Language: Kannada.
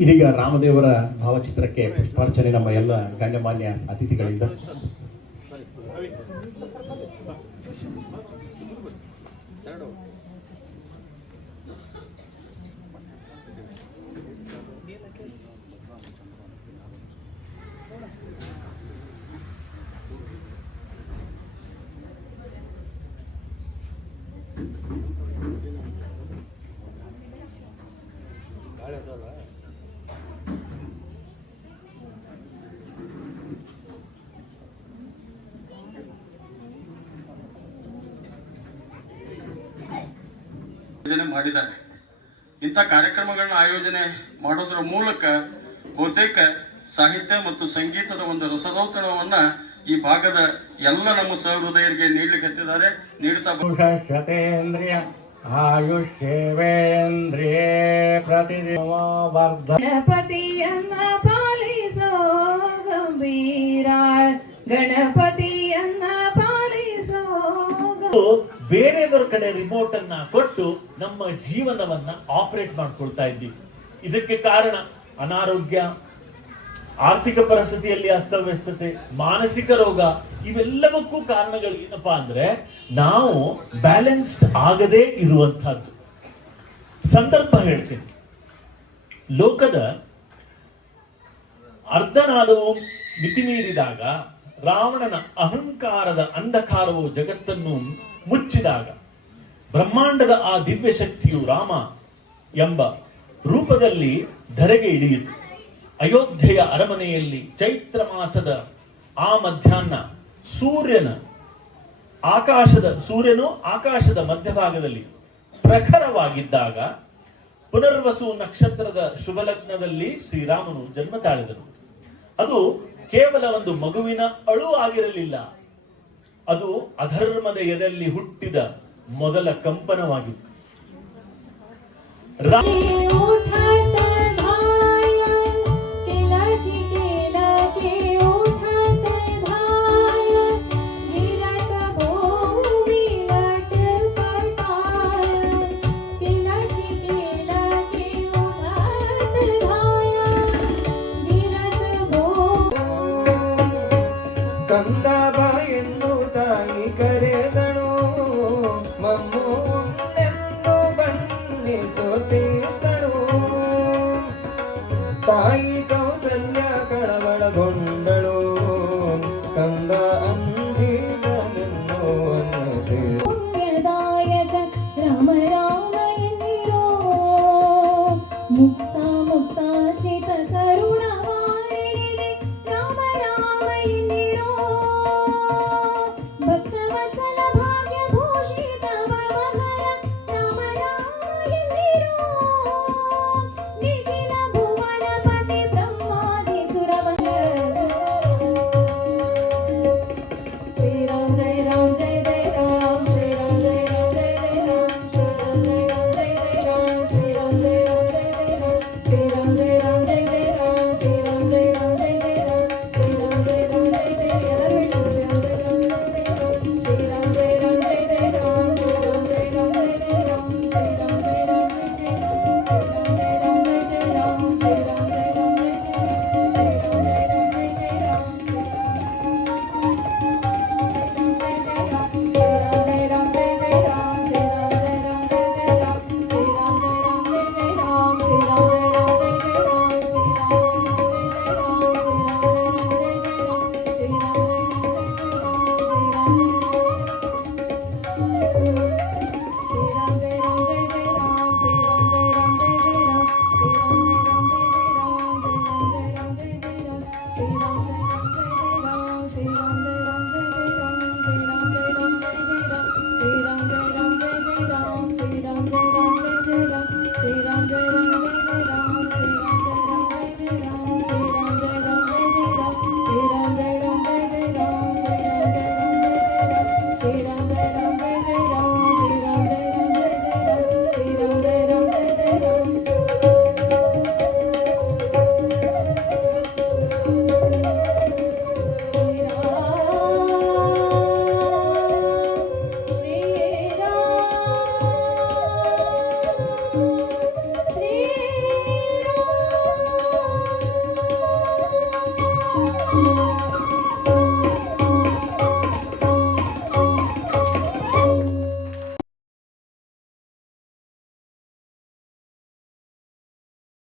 ಇದೀಗ ರಾಮದೇವರ ಭಾವಚಿತ್ರಕ್ಕೆ ಪುಷ್ಪಾರ್ಚನೆ ನಮ್ಮ ಎಲ್ಲ ಗಣ್ಯಮಾನ್ಯ ಅತಿಥಿಗಳಿಂದ. ಮಾಡಿದ್ದಾರೆ. ಇಂಥ ಕಾರ್ಯಕ್ರಮಗಳನ್ನ ಆಯೋಜನೆ ಮಾಡೋದ್ರ ಮೂಲಕ ಬಹುತೇಕ ಸಾಹಿತ್ಯ ಮತ್ತು ಸಂಗೀತದ ಒಂದು ರಸದೌತಣವನ್ನ ಈ ಭಾಗದ ಎಲ್ಲ ನಮ್ಮ ಸಹೃದಯರಿಗೆ ನೀಡಲಿಕ್ಕೆ ನೀಡುತ್ತಾ ಆಯುಷ್ಯೇವೇಂದ್ರಿಯೇ ಗಣಪತಿಯನ್ನ ಪಾಲಿಸೋ ಗಂಭೀರ ಗಣಪತಿಯನ್ನ ಪಾಲಿಸೋ. ಬೇರೆದವ್ರ ಕಡೆ ರಿಮೋಟ್ ಅನ್ನ ಕೊಟ್ಟು ನಮ್ಮ ಜೀವನವನ್ನ ಆಪರೇಟ್ ಮಾಡ್ಕೊಳ್ತಾ ಇದ್ದೀವಿ. ಇದಕ್ಕೆ ಕಾರಣ ಅನಾರೋಗ್ಯ, ಆರ್ಥಿಕ ಪರಿಸ್ಥಿತಿಯಲ್ಲಿ ಅಸ್ತವ್ಯಸ್ತತೆ, ಮಾನಸಿಕ ರೋಗ, ಇವೆಲ್ಲವಕ್ಕೂ ಕಾರಣಗಳು ಏನಪ್ಪಾ ಅಂದ್ರೆ ನಾವು ಬ್ಯಾಲೆನ್ಸ್ಡ್ ಆಗದೇ ಇರುವಂತಹದ್ದು. ಸಂದರ್ಭ ಹೇಳ್ತೀನಿ. ಲೋಕದ ಅರ್ಧನಾದವು ಮಿತಿಮೀರಿದಾಗ, ರಾವಣನ ಅಹಂಕಾರದ ಅಂಧಕಾರವು ಜಗತ್ತನ್ನು ಮುಚ್ಚಿದಾಗ, ಬ್ರಹ್ಮಾಂಡದ ಆ ದಿವ್ಯ ಶಕ್ತಿಯು ರಾಮ ಎಂಬ ರೂಪದಲ್ಲಿ ಧರೆಗೆ ಇಳಿಯಿತು. ಅಯೋಧ್ಯೆಯ ಅರಮನೆಯಲ್ಲಿ ಚೈತ್ರ ಮಾಸದ ಆ ಮಧ್ಯಾಹ್ನ ಸೂರ್ಯನು ಆಕಾಶದ ಮಧ್ಯಭಾಗದಲ್ಲಿ ಪ್ರಖರವಾಗಿದ್ದಾಗ, ಪುನರ್ವಸು ನಕ್ಷತ್ರದ ಶುಭ ಲಗ್ನದಲ್ಲಿ ಶ್ರೀರಾಮನು ಜನ್ಮ ತಾಳಿದನು. ಅದು ಕೇವಲ ಒಂದು ಮಗುವಿನ ಅಳು ಆಗಿರಲಿಲ್ಲ, ಅದು ಅಧರ್ಮದ ಎದೆಯಲ್ಲಿ ಹುಟ್ಟಿದ ಮೊದಲ ಕಂಪನವಾಗಿತ್ತು.